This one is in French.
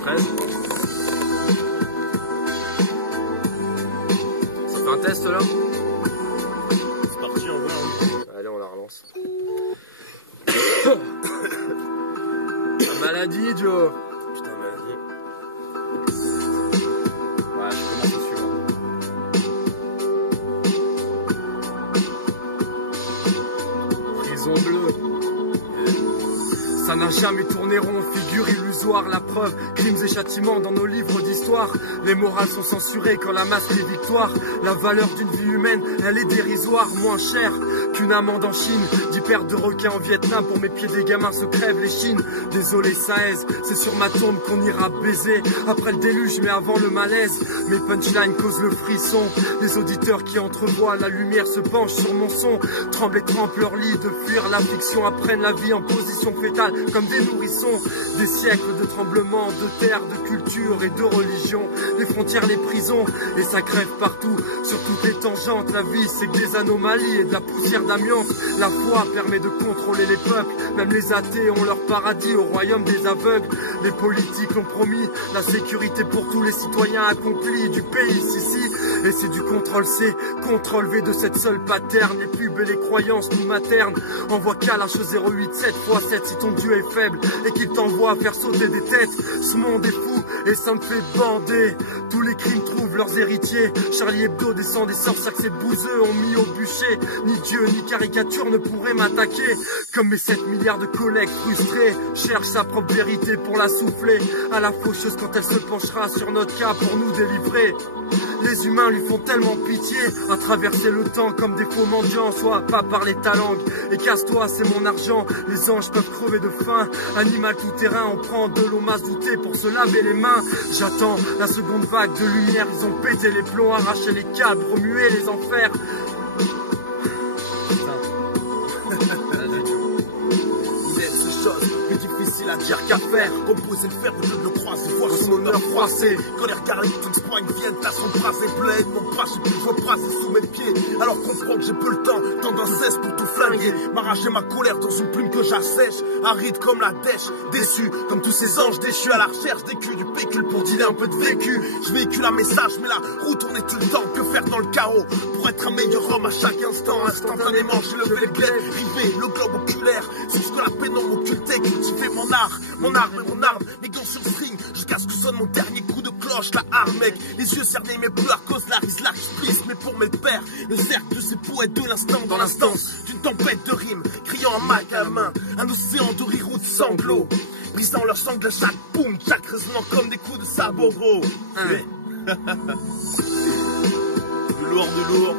13. Ça fait un test là? C'est parti en vrai. Allez, on la relance. La maladie, Joe. Putain, maladie. Ouais, je commence au suivant. Prison bleue. Ça n'a jamais tourné rond, figure illusoire, la preuve, crimes et châtiments dans nos livres d'histoire. Les morales sont censurées quand la masse est victoire. La valeur d'une vie humaine, elle est dérisoire, moins chère qu'une amende en Chine. 10 paires de requins en Vietnam, pour mes pieds des gamins se crèvent les chines. Désolé Saez, c'est sur ma tombe qu'on ira baiser. Après le déluge mais avant le malaise, mes punchlines causent le frisson. Les auditeurs qui entrevoient la lumière se penchent sur mon son. Tremblent et trempent leur lit de fuir la fiction, apprennent la vie en position fétale comme des nourrissons. Des siècles de tremblements, de terre, de culture et de religion. Les frontières, les prisons, et ça crève partout. Sur toutes les tangentes, la vie c'est que des anomalies et de la poussière d'amiante. La foi permet de contrôler les peuples. Même les athées ont leur paradis au royaume des aveugles. Les politiques ont promis la sécurité pour tous les citoyens accomplis du pays ici. Et c'est du contrôle C, contrôle V de cette seule pattern. Les pubs et les croyances nous maternent. Envoie Kalash 08 7x7 si ton dieu est faible et qu'il t'envoie à faire sauter des têtes. Ce monde est fou et ça me fait bander. Tous les crimes trouvent leurs héritiers. Charlie Hebdo descend des sorcières que ces bouseux ont mis au bûcher. Ni Dieu ni caricature ne pourraient m'attaquer. Comme mes 7 milliards de collègues frustrés cherchent sa propre vérité pour la souffler à la faucheuse quand elle se penchera sur notre cas pour nous délivrer. Les humains lui font tellement pitié à traverser le temps comme des faux mendiants. Sois pas parler ta langue et casse-toi, c'est mon argent. Les anges peuvent crever de faim. Animal tout terrain, on prend de l'eau mazoutée pour se laver les mains. J'attends la seconde vague de lumière. Ils ont pété les plombs, arraché les câbles, remué les enfers. À dire qu'à faire, composer le fer au lieu de le croiser, voir son honneur froissé. Colère carrée, toute Espagne vienne à son bras et plaide. Mon bras, j'ai plus de bras sous mes pieds. Alors comprends que j'ai peu le temps, tant d'un cesse pour tout flinguer. M'arracher ma colère dans une plume que j'assèche. Aride comme la dèche, déçu comme tous ces anges déchus à la recherche des culs, du pécule pour dealer un peu de vécu. Je véhicule un message, mais la roue tournait tout le temps. Que faire dans le chaos pour être un meilleur homme à chaque instant? Instantanément, j'ai levé le glaive, rivé le globe oculaire. Sur ce que la pénombre occultait, cultiver mon arme et mon arme, mes gants sur string, jusqu'à ce que sonne mon dernier coup de cloche, la arme, mec. Les yeux cernés, mais plus à cause la risque, mais pour mes pères, le cercle de ces poètes de l'instant, dans l'instance d'une tempête de rimes, criant un mag à la main, un océan de rire ou de sanglots, brisant leur sangle à chaque boum, chaque résonnant comme des coups de sabot, gros. Du lourd, du lourd.